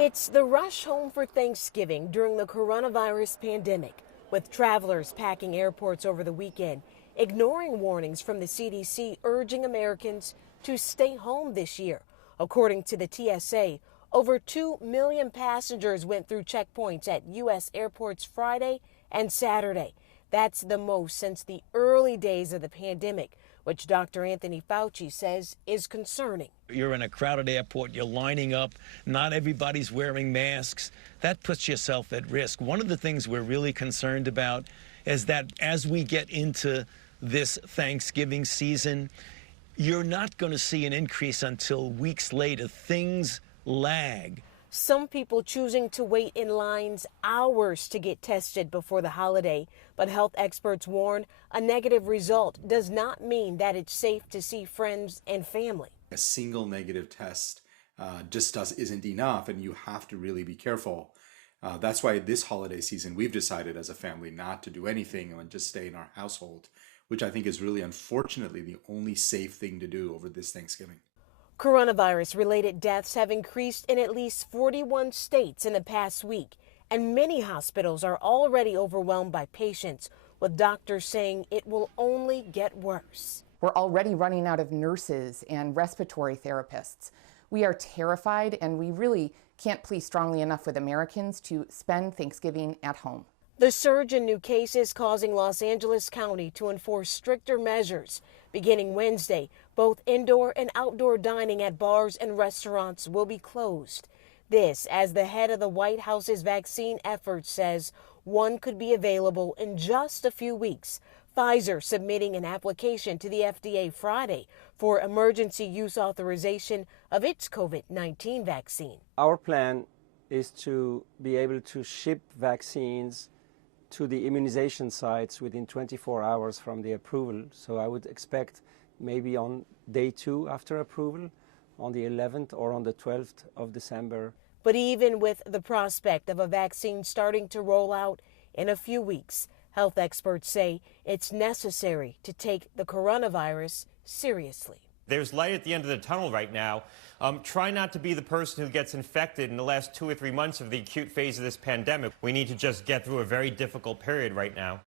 It's the rush home for Thanksgiving during the coronavirus pandemic, with travelers packing airports over the weekend, ignoring warnings from the CDC urging Americans to stay home this year. According to the TSA, over 2 million passengers went through checkpoints at U.S. airports Friday and Saturday. That's the most since the early days of the pandemic, which Dr. Anthony Fauci says is concerning. You're in a crowded airport, you're lining up, not everybody's wearing masks. That puts yourself at risk. One of the things we're really concerned about is that as we get into this Thanksgiving season, you're not going to see an increase until weeks later. Things lag. Some people choosing to wait in lines hours to get tested before the holiday, but health experts warn a negative result does not mean that it's safe to see friends and family. A single negative test isn't enough, and you have to really be careful. That's why this holiday season we've decided as a family not to do anything and just stay in our household, which I think is really, unfortunately, the only safe thing to do over this Thanksgiving. Coronavirus-related deaths have increased in at least 41 states in the past week, and many hospitals are already overwhelmed by patients, with doctors saying it will only get worse. We're already running out of nurses and respiratory therapists. We are terrified, and we really can't plead strongly enough with Americans to spend Thanksgiving at home. The surge in new cases causing Los Angeles County to enforce stricter measures. Beginning Wednesday, both indoor and outdoor dining at bars and restaurants will be closed. This, as the head of the White House's vaccine effort says, one could be available in just a few weeks. Pfizer submitting an application to the FDA Friday for emergency use authorization of its COVID-19 vaccine. Our plan is to be able to ship vaccines to the immunization sites within 24 hours from the approval. So I would expect maybe on day 2 after approval, on the 11th or on the 12th of December. But even with the prospect of a vaccine starting to roll out in a few weeks, health experts say it's necessary to take the coronavirus seriously. There's light at the end of the tunnel right now. Try not to be the person who gets infected in the last 2 or 3 months of the acute phase of this pandemic. We need to just get through a very difficult period right now.